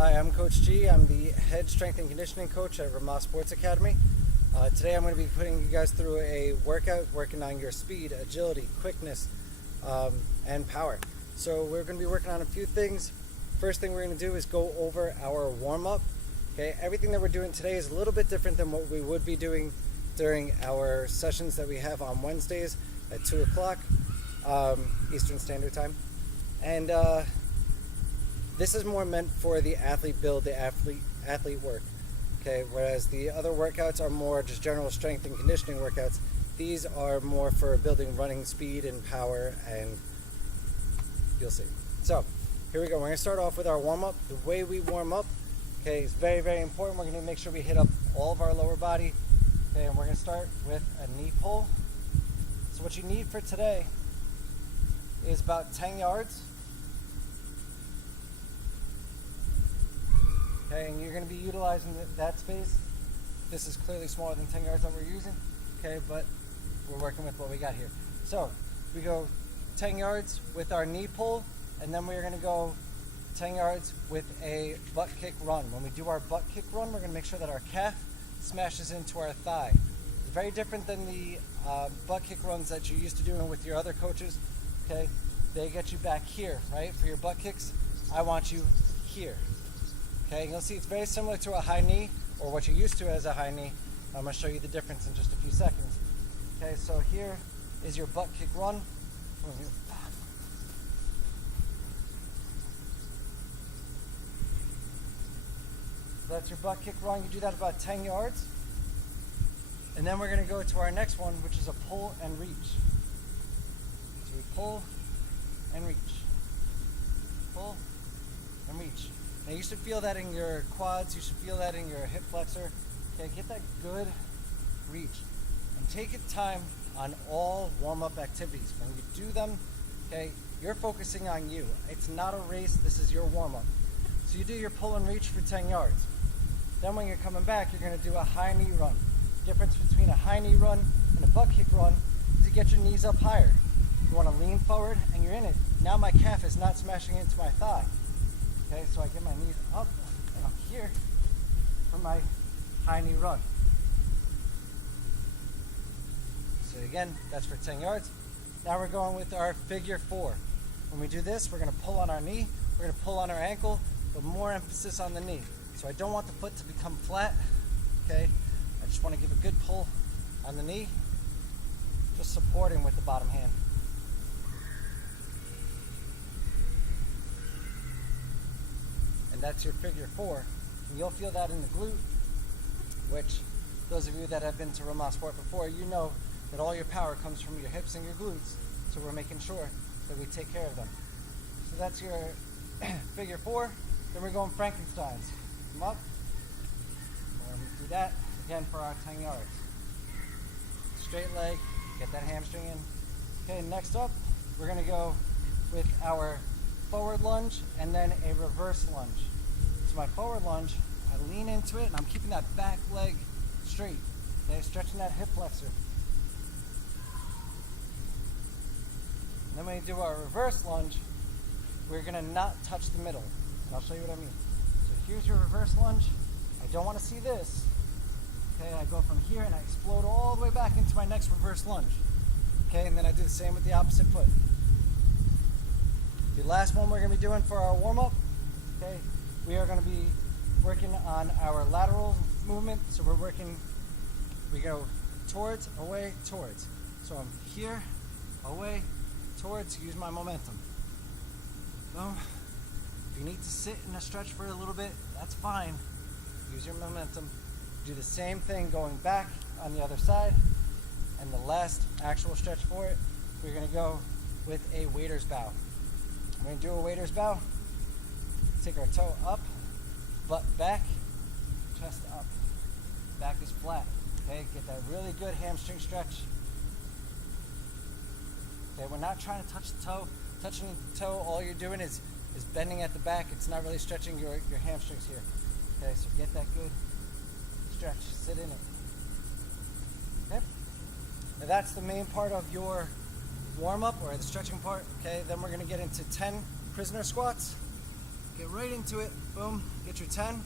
Hi, I'm Coach G. I'm the head strength and conditioning coach at Ramah Sports Academy. Today I'm going to be putting you guys through a workout working on your speed, agility, quickness, and power. So we're going to be working on a few things. First thing we're going to do is go over our warm-up. Okay, everything that we're doing today is a little bit different than what we would be doing during our sessions that we have on Wednesdays at 2 o'clock Eastern Standard Time. And this is more meant for the athlete build, the athlete work. Okay, whereas the other workouts are more just general strength and conditioning workouts. These are more for building running speed and power, and you'll see. So here we go. We're going to start off with our warm-up. The way we warm up, okay, is very, very important. We're going to make sure we hit up all of our lower body. Okay, and we're going to start with a knee pull. So what you need for today is about 10 yards. Okay, and you're going to be utilizing that space. This is clearly smaller than 10 yards that we're using. Okay, but we're working with what we got here. So we go 10 yards with our knee pull, and then we're going to go 10 yards with a butt kick run. When we do our butt kick run, we're going to make sure that our calf smashes into our thigh. It's very different than the butt kick runs that you're used to doing with your other coaches. Okay, they get you back here, right? For your butt kicks, I want you here. Okay, you'll see it's very similar to a high knee, or what you're used to as a high knee. I'm going to show you the difference in just a few seconds. Okay, so here is your butt kick run. That's your butt kick run. You do that about 10 yards. And then we're going to go to our next one, which is a pull and reach. So we pull and reach. Pull and reach. Now you should feel that in your quads, you should feel that in your hip flexor. Okay, get that good reach. And take your time on all warm-up activities. When you do them, okay, you're focusing on you. It's not a race, this is your warm-up. So you do your pull and reach for 10 yards. Then when you're coming back, you're gonna do a high knee run. Difference between a high knee run and a butt kick run is to get your knees up higher. You wanna lean forward and you're in it. Now my calf is not smashing into my thigh. Okay, so I get my knees up and I'm here for my high knee run. So again, that's for 10 yards. Now we're going with our figure 4. When we do this, we're going to pull on our knee, we're going to pull on our ankle, but more emphasis on the knee. So I don't want the foot to become flat. Okay, I just want to give a good pull on the knee, just supporting with the bottom hand. That's your figure 4, and you'll feel that in the glute, which those of you that have been to Ramah Sport before, you know that all your power comes from your hips and your glutes, so we're making sure that we take care of them. So that's your figure 4. Then we're going Frankensteins. Come up, we're going to do that again for our 10 yards. Straight leg, get that hamstring in. Okay, next up, we're going to go with our forward lunge and then a reverse lunge. So my forward lunge, I lean into it and I'm keeping that back leg straight. Okay, stretching that hip flexor. And then when we do our reverse lunge, we're gonna not touch the middle. And I'll show you what I mean. So here's your reverse lunge. I don't wanna see this. Okay, I go from here and I explode all the way back into my next reverse lunge. Okay, and then I do the same with the opposite foot. The last one we're going to be doing for our warm-up, okay, we are going to be working on our lateral movement. So we go towards, away, towards. So I'm here, away, towards, use my momentum. Boom. If you need to sit in a stretch for a little bit, that's fine. Use your momentum. Do the same thing going back on the other side. And the last actual stretch for it, we're going to go with a waiter's bow. We're going to do a waiter's bow. Take our toe up, butt back, chest up. Back is flat. Okay, get that really good hamstring stretch. Okay, we're not trying to touch the toe. Touching the toe, all you're doing is bending at the back. It's not really stretching your hamstrings here. Okay, so get that good stretch. Sit in it. Okay. Now that's the main part of your warm-up, or the stretching part. Okay, then we're going to get into 10 prisoner squats. Get right into it. Boom. Get your 10.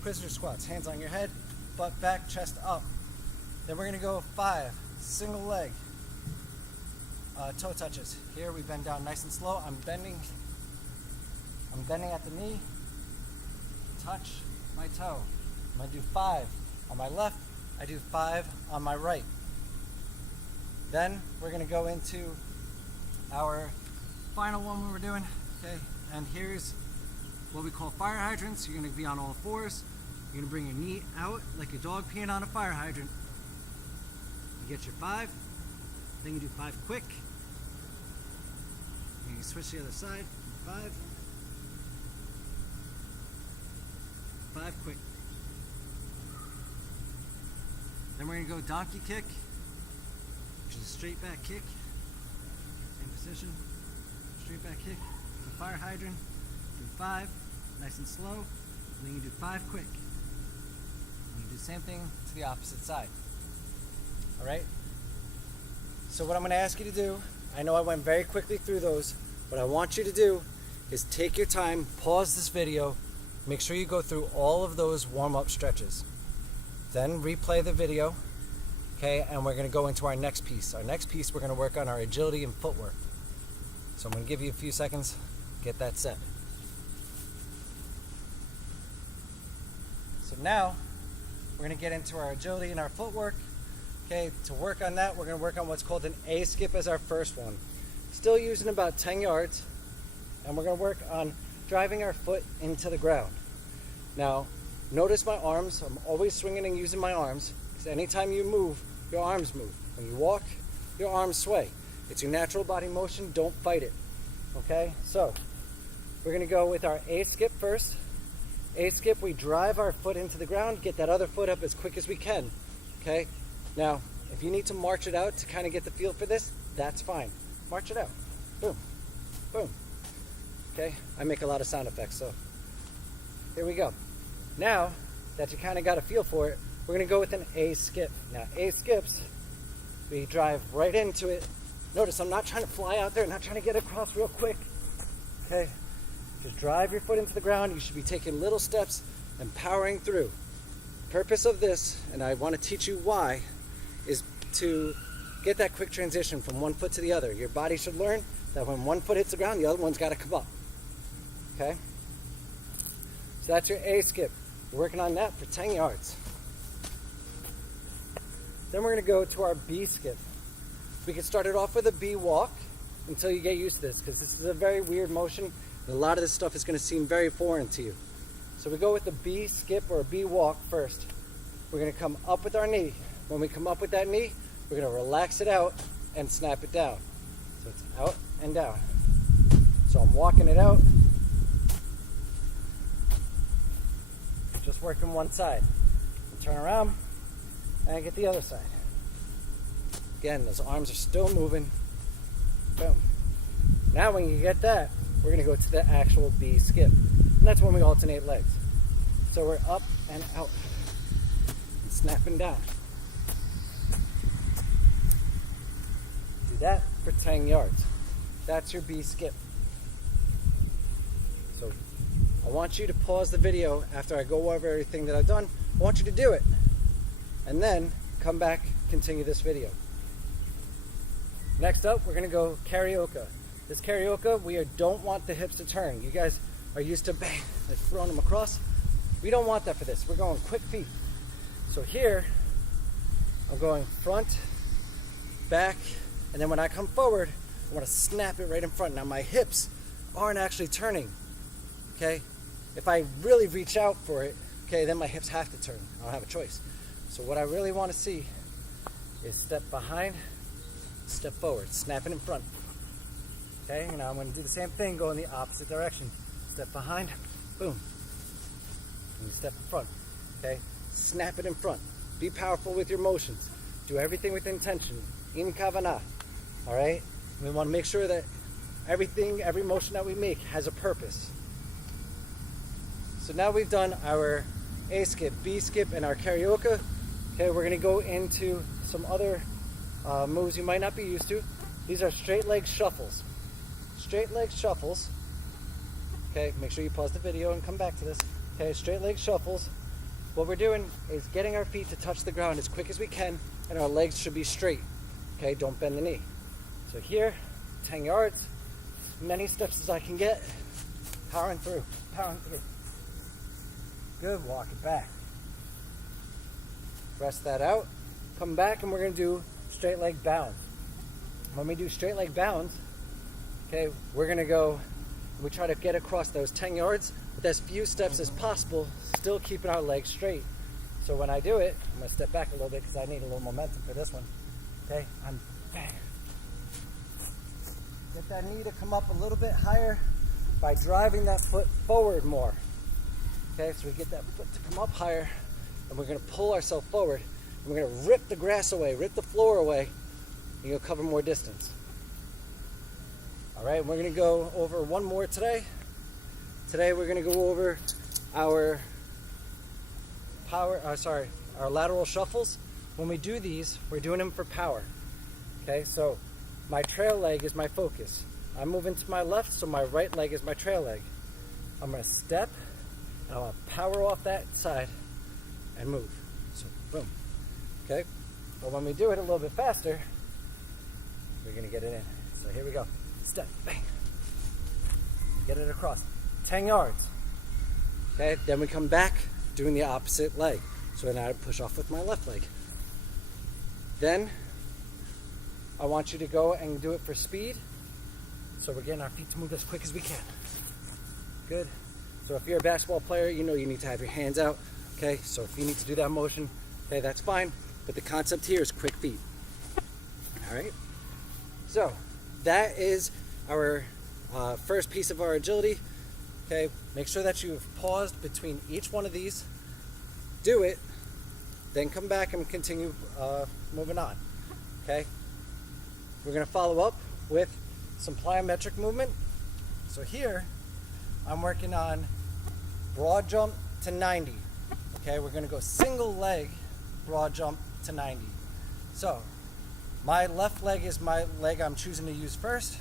Prisoner squats. Hands on your head, butt back, chest up. Then we're going to go 5 single leg toe touches. Here we bend down nice and slow. I'm bending at the knee. Touch my toe. I'm going to do 5 on my left. I do 5 on my right. Then we're going to go into our final one we're doing. Okay, and here's what we call fire hydrants. You're going to be on all fours. You're going to bring your knee out like a dog peeing on a fire hydrant. You get your 5. Then you do 5 quick. And you switch to the other side. 5. 5 quick. Then we're going to go donkey kick, which is a straight back kick. Same position. Straight back kick. The fire hydrant. Do 5. Nice and slow. And then you do 5 quick. And you do the same thing to the opposite side. Alright? So what I'm going to ask you to do, I know I went very quickly through those. What I want you to do is take your time, pause this video, make sure you go through all of those warm-up stretches. Then replay the video, okay, and we're going to go into our next piece. Our next piece, we're going to work on our agility and footwork. So I'm going to give you a few seconds, get that set. So now, we're going to get into our agility and our footwork. Okay, to work on that, we're going to work on what's called an A skip as our first one. Still using about 10 yards, and we're going to work on driving our foot into the ground. Now, notice my arms. I'm always swinging and using my arms, because anytime you move, your arms move. When you walk, your arms sway. It's your natural body motion. Don't fight it. Okay, so we're going to go with our A skip first. A skip, we drive our foot into the ground, get that other foot up as quick as we can. Okay, now if you need to march it out to kind of get the feel for this, that's fine. March it out. Boom, boom. Okay, I make a lot of sound effects, so here we go. Now that you kind of got a feel for it, we're going to go with an A skip. Now, A skips, we drive right into it. Notice I'm not trying to fly out there, not trying to get across real quick. Okay, just drive your foot into the ground. You should be taking little steps and powering through. The purpose of this, and I want to teach you why, is to get that quick transition from one foot to the other. Your body should learn that when one foot hits the ground, the other one's got to come up. Okay? So that's your A skip. We're working on that for 10 yards. Then we're going to go to our B skip. We can start it off with a B walk until you get used to this, because this is a very weird motion, and a lot of this stuff is going to seem very foreign to you. So we go with the B skip or a B walk first. We're going to come up with our knee. When we come up with that knee, we're going to relax it out and snap it down. So it's out and down. So I'm walking it out, just working one side. And turn around and I get the other side. Again, those arms are still moving. Boom. Now when you get that, we're going to go to the actual B skip. And that's when we alternate legs. So we're up and out and snapping down. Do that for 10 yards. That's your B skip. So I want you to pause the video after I go over everything that I've done. I want you to do it. And then come back, continue this video. Next up, we're going to go karaoke. This karaoke, we don't want the hips to turn. You guys are used to bang, like throwing them across. We don't want that for this. We're going quick feet. So here, I'm going front, back, and then when I come forward, I want to snap it right in front. Now my hips aren't actually turning, okay? If I really reach out for it, okay, then my hips have to turn. I don't have a choice. So what I really want to see is step behind, step forward, snap it in front. Okay, now I'm going to do the same thing, go in the opposite direction. Step behind, boom. And you step in front, okay? Snap it in front. Be powerful with your motions. Do everything with intention. In kavanah, all right? We want to make sure that everything, every motion that we make has a purpose. So now we've done our A skip, B skip, and our karaoke. Okay, we're going to go into some other moves you might not be used to. These are straight leg shuffles. Straight leg shuffles. Okay, make sure you pause the video and come back to this. Okay, straight leg shuffles. What we're doing is getting our feet to touch the ground as quick as we can, and our legs should be straight. Okay, don't bend the knee. So here, 10 yards, as many steps as I can get, powering through, powering through. Good, walk it back. Rest that out, come back, and we're gonna do straight leg bounds. When we do straight leg bounds, okay, we're gonna go, we try to get across those 10 yards with as few steps as possible, still keeping our legs straight. So when I do it, I'm gonna step back a little bit because I need a little momentum for this one. Okay, I'm bang. Get that knee to come up a little bit higher by driving that foot forward more. Okay, so we get that foot to come up higher, and we're gonna pull ourselves forward. And we're gonna rip the grass away, rip the floor away, and you'll cover more distance. All right, we're gonna go over one more today. Today we're gonna go over our our lateral shuffles. When we do these, we're doing them for power. Okay, so my trail leg is my focus. I'm moving to my left, so my right leg is my trail leg. I'm gonna step, and I'm gonna power off that side and move. So boom. Okay, but when we do it a little bit faster, we're gonna get it in. So here we go. Step, bang. Get it across. 10 yards. Okay, then we come back doing the opposite leg. So now I push off with my left leg. Then I want you to go and do it for speed. So we're getting our feet to move as quick as we can. Good. So if you're a basketball player, you know you need to have your hands out. Okay, so if you need to do that motion, okay, that's fine. But the concept here is quick feet. All right. So that is our first piece of our agility. Okay, make sure that you've paused between each one of these. Do it, then come back and continue moving on. Okay, we're going to follow up with some plyometric movement. So here, I'm working on broad jump to 90. Okay, we're going to go single leg broad jump to 90. So my left leg is my leg I'm choosing to use first.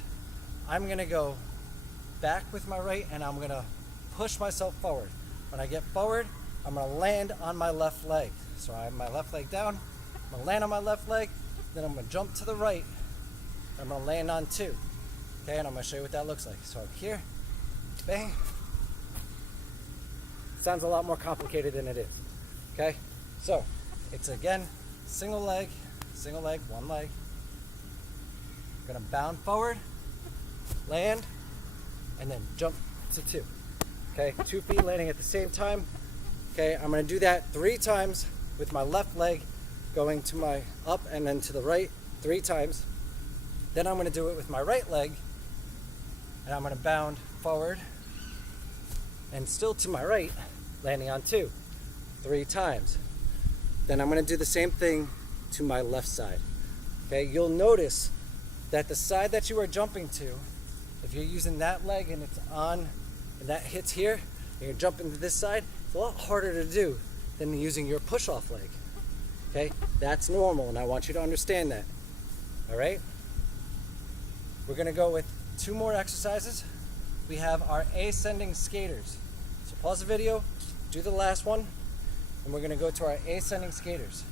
I'm going to go back with my right, and I'm going to push myself forward. When I get forward, I'm going to land on my left leg. So I have my left leg down, I'm going to land on my left leg, then I'm going to jump to the right, and I'm going to land on two. Okay, and I'm going to show you what that looks like. So I'm here, bang. Sounds a lot more complicated than it is. Okay, so it's again single leg, one leg. I'm going to bound forward, land, and then jump to two. Okay, 2 feet landing at the same time. Okay, I'm going to do that 3 times with my left leg going to my up and then to the right 3 times. Then I'm going to do it with my right leg, and I'm going to bound forward and still to my right, landing on 2, 3 times. Then I'm going to do the same thing to my left side. Okay, you'll notice that the side that you are jumping to, if you're using that leg and it's on and that hits here, and you're jumping to this side, it's a lot harder to do than using your push-off leg. Okay, that's normal, and I want you to understand that. All right, we're gonna go with 2 more exercises. We have our ascending skaters. So pause the video, do the last one, and we're gonna go to our ascending skaters.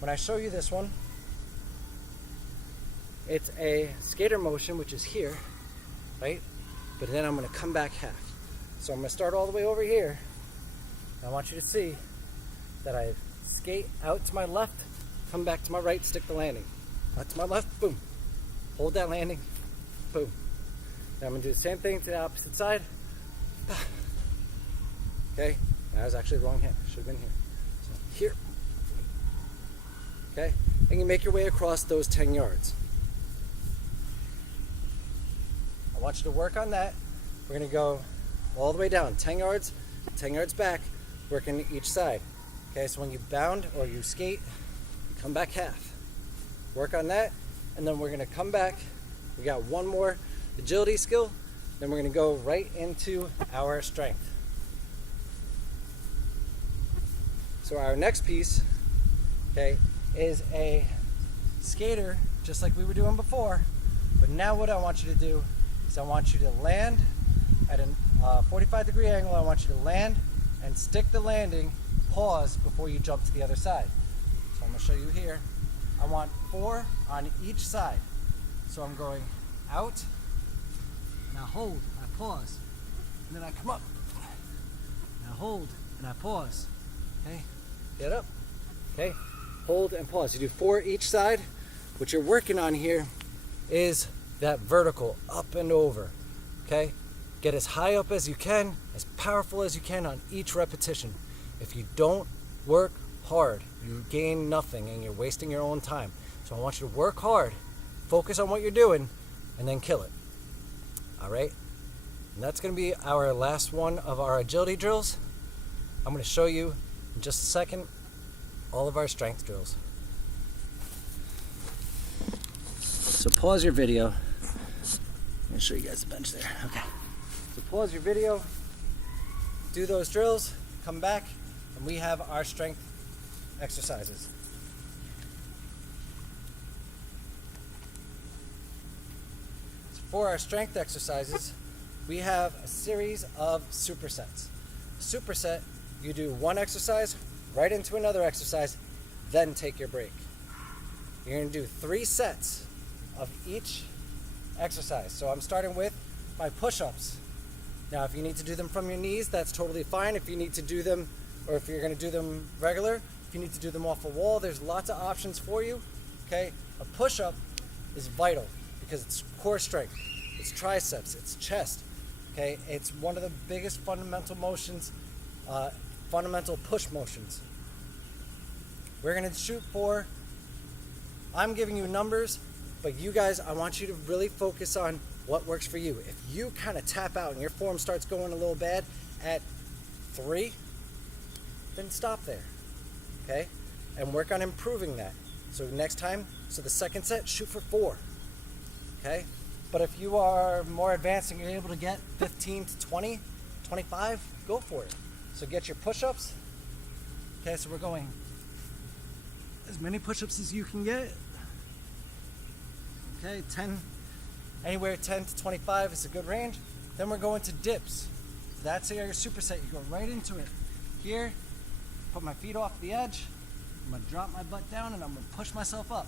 When I show you this one, it's a skater motion, which is here, right? But then I'm gonna come back half. So I'm gonna start all the way over here. I want you to see that I skate out to my left, come back to my right, stick the landing. Out to my left, boom. Hold that landing, boom. Now I'm gonna do the same thing to the opposite side. Okay, that was actually the wrong hand, should have been here. So here, okay? And you make your way across those 10 yards. I want you to work on that. We're gonna go all the way down, 10 yards back, working each side. Okay, so when you bound or you skate, you come back half. Work on that, and then we're gonna come back. We got one more agility skill, then we're gonna go right into our strength. So our next piece, okay, is a skater, just like we were doing before, but now what I want you to do is I want you to land at a 45-degree angle. I want you to land and stick the landing, pause before you jump to the other side. So I'm going to show you here. I want 4 on each side. So I'm going out, now hold, I pause, and then I come up. Now hold, and I pause. Okay, get up. Okay, hold and pause. You do 4 each side. What you're working on here is that vertical up and over. Okay, get as high up as you can, as powerful as you can on each repetition. If you don't work hard, you gain nothing and you're wasting your own time. So I want you to work hard, focus on what you're doing, and then kill it. All right, and that's going to be our last one of our agility drills. I'm going to show you in just a second all of our strength drills. So pause your video. I'm going to show you guys the bench there. Okay. So pause your video, do those drills, come back, and we have our strength exercises. So for our strength exercises, we have a series of supersets. Superset, you do one exercise, right into another exercise, then take your break. You're going to do 3 sets of each exercise. So I'm starting with my push-ups. Now if you need to do them from your knees, that's totally fine. If you need to do them, or if you're going to do them regular, if you need to do them off a wall, there's lots of options for you. Okay, a push-up is vital because it's core strength, it's triceps, it's chest. Okay, it's one of the biggest fundamental motions, fundamental push motions. We're going to shoot for, I'm giving you numbers, but you guys, I want you to really focus on what works for you. If you kind of tap out and your form starts going a little bad at 3, then stop there, okay? And work on improving that. So next time, so the second set, shoot for 4, okay? But if you are more advanced and you're able to get 15 to 20, 25, go for it. So get your push-ups. Okay, so we're going as many push-ups as you can get. Okay, 10, anywhere 10 to 25 is a good range. Then we're going to dips. That's your superset. You go right into it. Here, put my feet off the edge. I'm gonna drop my butt down and I'm gonna push myself up.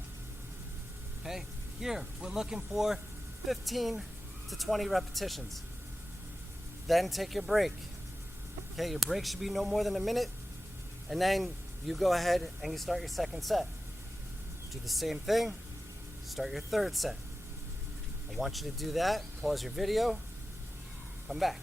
Okay, here, we're looking for 15 to 20 repetitions. Then take your break. Okay, your break should be no more than a minute. And then you go ahead and you start your second set. Do the same thing. Start your third set. I want you to do that. Pause your video. Come back.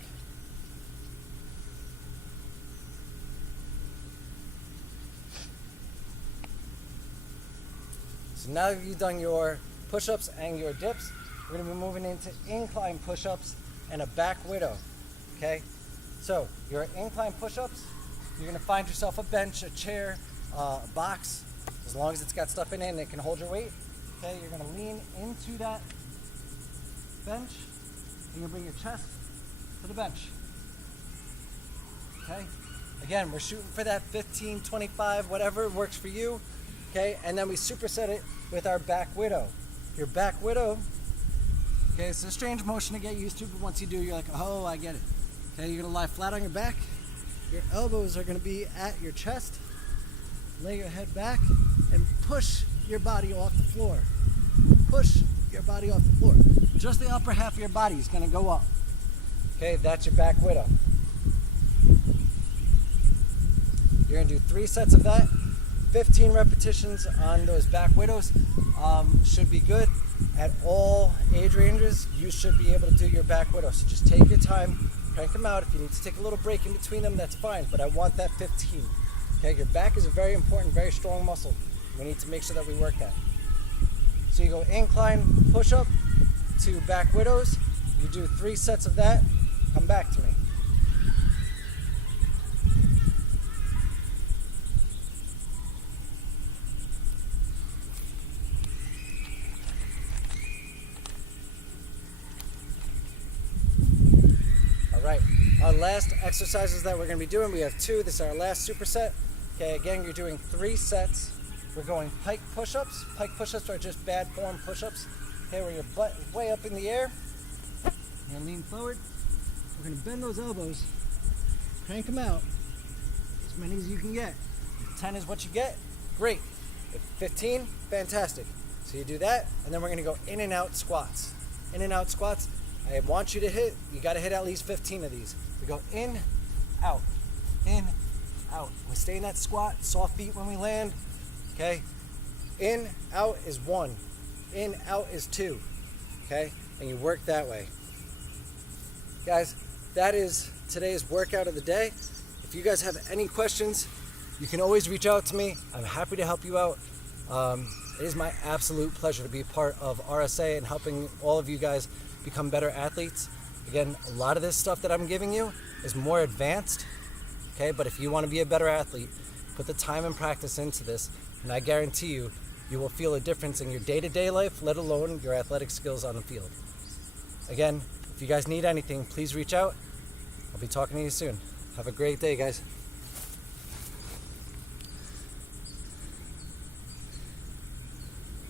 So now that you've done your push-ups and your dips, we're going to be moving into incline push-ups and a back widow. Okay? So your incline push-ups, you're going to find yourself a bench, a chair, a box, as long as it's got stuff in it and it can hold your weight. Okay, you're going to lean into that bench and you're going to bring your chest to the bench. Okay, again, we're shooting for that 15, 25, whatever works for you. Okay, and then we superset it with our back widow. Your back widow, okay, it's a strange motion to get used to, but once you do, you're like, oh, I get it. Okay, you're going to lie flat on your back. Your elbows are going to be at your chest. Lay your head back and push your body off the floor. Push your body off the floor. Just the upper half of your body is going to go up. Okay, that's your back widow. You're going to do 3 sets of that. 15 repetitions on those back widows should be good. At all age ranges, you should be able to do your back widow. So just take your time, crank them out. If you need to take a little break in between them, that's fine. But I want that 15. Okay, your back is a very important, very strong muscle. We need to make sure that we work that. So you go incline push-up to back widows. You do 3 sets of that. Come back to me. All right. Our last exercises that we're going to be doing, we have 2. This is our last superset. Okay, again, you're doing 3 sets. We're going pike push-ups. Pike push-ups are just bad form push-ups. Okay, where your butt is way up in the air. You're gonna lean forward, We're gonna bend those elbows, crank them out, as many as you can get. If 10 is what you get, great. If 15, fantastic. So you do that, and then we're gonna go in and out squats. In and out squats, I want you to you gotta hit at least 15 of these. We go in, out, we stay in that squat, soft feet when we land, okay? In, out is 1, in, out is 2, okay? And you work that way. Guys, that is today's workout of the day. If you guys have any questions, you can always reach out to me. I'm happy to help you out. It is my absolute pleasure to be a part of RSA and helping all of you guys become better athletes. Again, a lot of this stuff that I'm giving you is more advanced, okay? But if you want to be a better athlete, put the time and practice into this, and I guarantee you, you will feel a difference in your day-to-day life, let alone your athletic skills on the field. Again, if you guys need anything, please reach out. I'll be talking to you soon. Have a great day, guys.